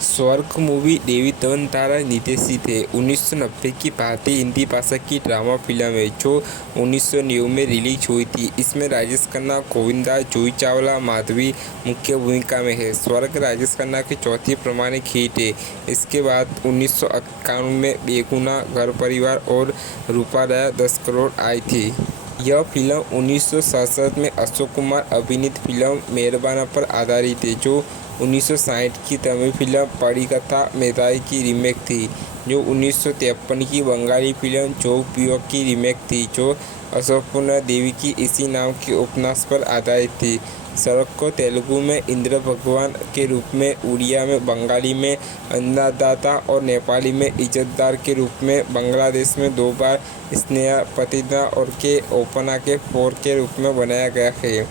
स्वर्ग मूवी देवी तवन तारा निर्देशित है। 1990 की भारतीय हिंदी भाषा की ड्रामा फिल्म है जो 1990 में रिलीज हुई थी। इसमें राजेश खन्ना, गोविंदा, जूही चावला, माधवी मुख्य भूमिका में है। स्वर्ग राजेश खन्ना की चौथी प्रमाणिक हिट है। इसके बाद 1991 में बेगुना, घर परिवार और रूपा राय 10 करोड़ आई थी। यह फिल्म 1967 में अशोक कुमार अभिनीत फिल्म मेहरबाना पर आधारित है, जो 1960 की तमिल फिल्म पड़ीकथा मेदाई की रीमेक थी, जो 1953 की बंगाली फिल्म जोग पियो की रीमेक थी, जो अशोकपूर्णा देवी की इसी नाम के उपन्यास पर आधारित थी। स्वर्ग को तेलुगु में इंद्र भगवान के रूप में, उड़िया में, बंगाली में अन्नदाता और नेपाली में इज्जतदार के रूप में, बांग्लादेश में 2 बार स्नेहा पतिना और के ओपना के 4 के रूप में बनाया गया है।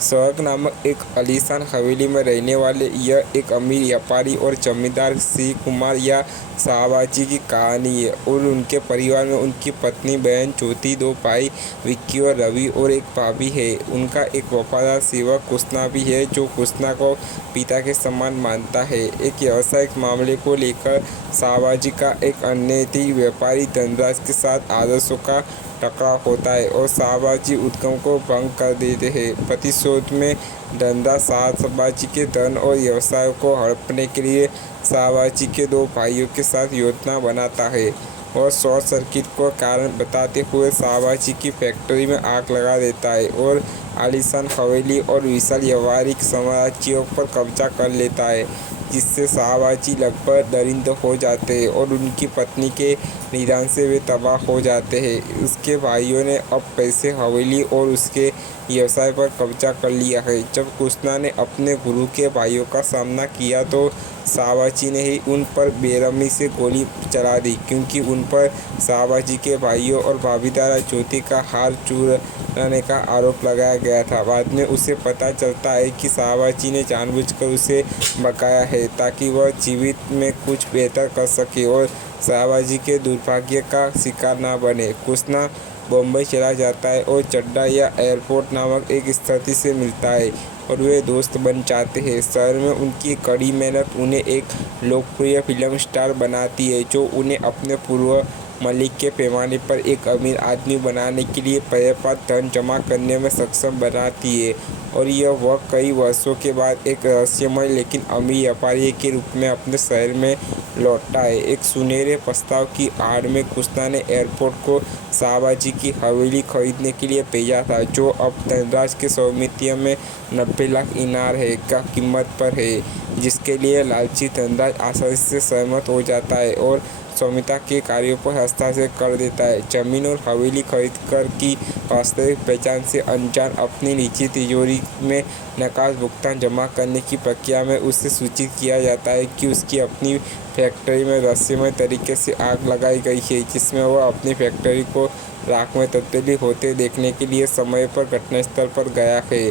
स्वर्ग नामक एक आलीशान हवेली में रहने वाले यह एक अमीर व्यापारी और जमींदार श्री कुमार या शाहबाजी की कहानी है और उनके परिवार में उनकी पत्नी, बहन ज्योति, 2 भाई विक्की और रवि और एक भाभी है। उनका एक वफादार सेवक कृष्णा भी है, जो कृष्णा को पिता के समान मानता है। एक व्यावसायिक मामले को लेकर शाहबाजी का एक अनैतिक व्यापारी धनराज के साथ आदर्शों का टकराव होता है और शाहबाजी उद्यम को भंग कर देते हैं। प्रतिशोध में धनराज शाहबाजी के धन और व्यवसाय को हड़पने के लिए शाहबाजी के 2 भाइयों के साथ योजना बनाता है और शॉर्ट सर्किट को कारण बताते हुए शाहबाजी की फैक्ट्री में आग लगा देता है और आलीशान हवेली और विशाल व्यावहारिक साम्राज्यों पर कब्जा कर लेता है, जिससे शाहबाजी लगभग दरिद्र हो जाते हैं और उनकी पत्नी के निधन से वे तबाह हो जाते हैं। उसके भाइयों ने अब पैसे, हवेली और उसके व्यवसाय पर कब्जा कर लिया है। जब कृष्णा ने अपने गुरु के भाइयों का सामना किया तो शाहबाजी ने ही उन पर बेरहमी से गोली चला दी, क्योंकि उन पर शाहबाजी के भाइयों और भागीदार ज्योति का हार चुराने का आरोप लगाया गया था। बाद में उसे पता चलता है कि शाहबाजी ने जानबूझकर उसे भगाया है ताकि वह जीवित में कुछ बेहतर कर सके और शाहबाजी के दुर्भाग्य का शिकार न बने। कृष्णा बम्बई चला जाता है और चड्डा या एयरपोर्ट नामक एक स्थिति से मिलता है और वे दोस्त बन जाते हैं। शहर में उनकी कड़ी मेहनत उन्हें एक लोकप्रिय फिल्म स्टार बनाती है, जो उन्हें अपने पूर्व मालिक के पैमाने पर एक अमीर आदमी बनाने के लिए पर्याप्त धन जमा करने में सक्षम बनाती है और वह कई वर्षों के बाद एक रहस्यमय लेकिन अमीर व्यापारी के रूप में अपने शहर में लौटता है। एक सुनहरे प्रस्ताव की आड़ में कृष्णा ने एयरपोर्ट को शाहबाजी की हवेली खरीदने के लिए भेजा था, जो अब धनराज के स्वामित्व में 90 लाख इनार है का कीमत पर है, जिसके लिए लालची धनराज आसानी से सहमत हो जाता है और स्वामित्व के कार्यों पर हस्ताक्षर कर देता है। जमीन और हवेली खरीदकर की वास्तविक पहचान से अनजान अपनी निजी तिजोरी में नकाद भुगतान जमा करने की प्रक्रिया में उससे सूचित किया जाता है कि उसकी अपनी फैक्ट्री में रहस्यमय तरीके से आग लगाई गई है, जिसमें वह अपनी फैक्ट्री को राख में तब्दील होते देखने के लिए समय पर घटनास्थल पर गया है।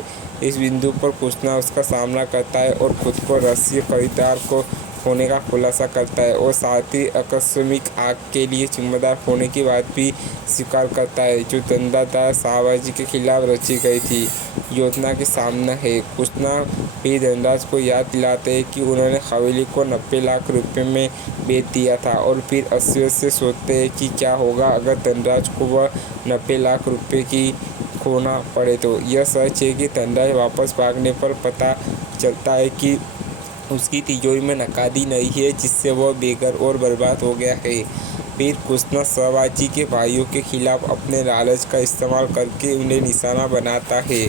इस बिंदु पर कृष्णा उसका सामना करता है और खुद को रहस्य खरीदार को होने का खुलासा करता है और साथ ही आकस्मिक आग के लिए जिम्मेदार होने की बात भी स्वीकार करता है, जो धनदाता शाहबाजी के खिलाफ रची गई थी योजना के सामना है। कृष्णा भी धनराज को याद दिलाते हैं कि उन्होंने हवेली को 90 लाख रुपए में बेच दिया था और फिर आश्चर्य से सोचते हैं कि क्या होगा अगर धनराज को वह 90 लाख रुपए की खोना पड़े। तो यह सच है कि धनराज वापस भागने पर पता चलता है कि उसकी तिजोरी में नकादी नहीं है, जिससे वह बेघर और बर्बाद हो गया है। फिर कृष्णा शाहबाजी के भाइयों के खिलाफ अपने लालच का इस्तेमाल करके उन्हें निशाना बनाता है।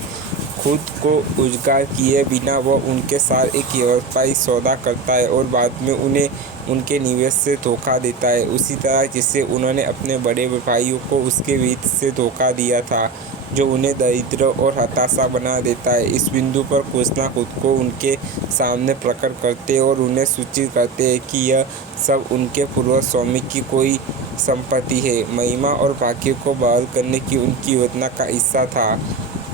खुद को उजागर किए बिना वह उनके साथ एक व्यापारिक सौदा करता है और बाद में उन्हें उनके निवेश से धोखा देता है, उसी तरह जिससे उन्होंने अपने बड़े भाइयों को उसके वित्त से धोखा दिया था, जो उन्हें दरिद्र और हताशा बना देता है। इस बिंदु पर कृष्णा खुद को उनके सामने प्रकट करते और उन्हें सूचित करते हैं कि यह सब उनके पूर्व स्वामी की कोई संपत्ति है। महिमा और भाग्य को बहाल करने की उनकी योजना का हिस्सा था।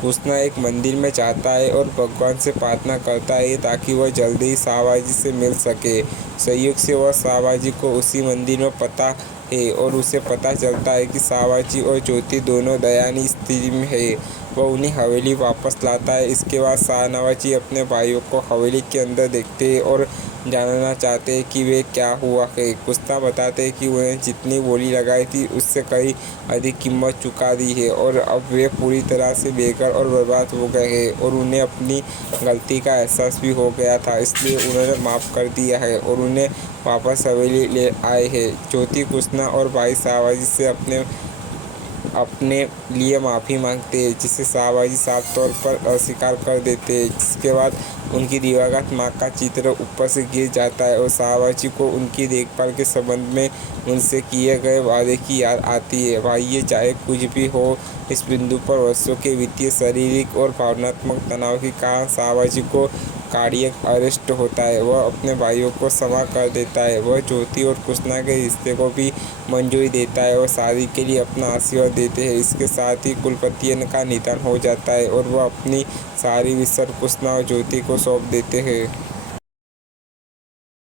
कृष्णा एक मंदिर में जाता है और भगवान से प्रार्थना करता है ताकि वह जल्दी ही शाहबाजी से मिल सके। संयोग से वह शाहबाजी को उसी मंदिर में पता है और उसे पता चलता है कि शाहबाजी और ज्योति दोनों दयनीय स्थिति में है। वह उन्हें हवेली वापस लाता है। इसके बाद शाहनवाजी अपने भाइयों को हवेली के अंदर देखते हैं और जानना चाहते हैं कि वे क्या हुआ है। कृष्णा बताते हैं कि उन्हें जितनी बोली लगाई थी उससे कई अधिक कीमत चुका दी है और अब वे पूरी तरह से बेघर और बर्बाद हो गए हैं और उन्हें अपनी गलती का एहसास भी हो गया था, इसलिए उन्होंने माफ़ कर दिया है और उन्हें वापस हवेली ले आए हैं। ज्योति कृष्णा और भाई शाहबाजी से अपने लिए माफ़ी मांगते हैं, जिसे शाहबाजी साफ तौर पर अस्वीकार कर देते हैं, जिसके बाद उनकी दिवंगत मां का चित्र ऊपर से गिर जाता है और शाहबाजी को उनकी देखभाल के संबंध में उनसे किए गए वादे की याद आती है। भाई ये चाहे कुछ भी हो, इस बिंदु पर वर्षों के वित्तीय, शारीरिक और भावनात्मक तनाव के कारण शाहबाजी को कार्डियक अरेस्ट होता है। वह अपने भाइयों को क्षमा कर देता है, वह ज्योति और कृष्णा के रिश्ते को भी मंजूरी देता है और शादी के लिए अपना आशीर्वाद देते हैं। इसके साथ ही कुलपतियन का निधन हो जाता है और वह अपनी सारी विसर कृष्णा और ज्योति को सौंप देते हैं।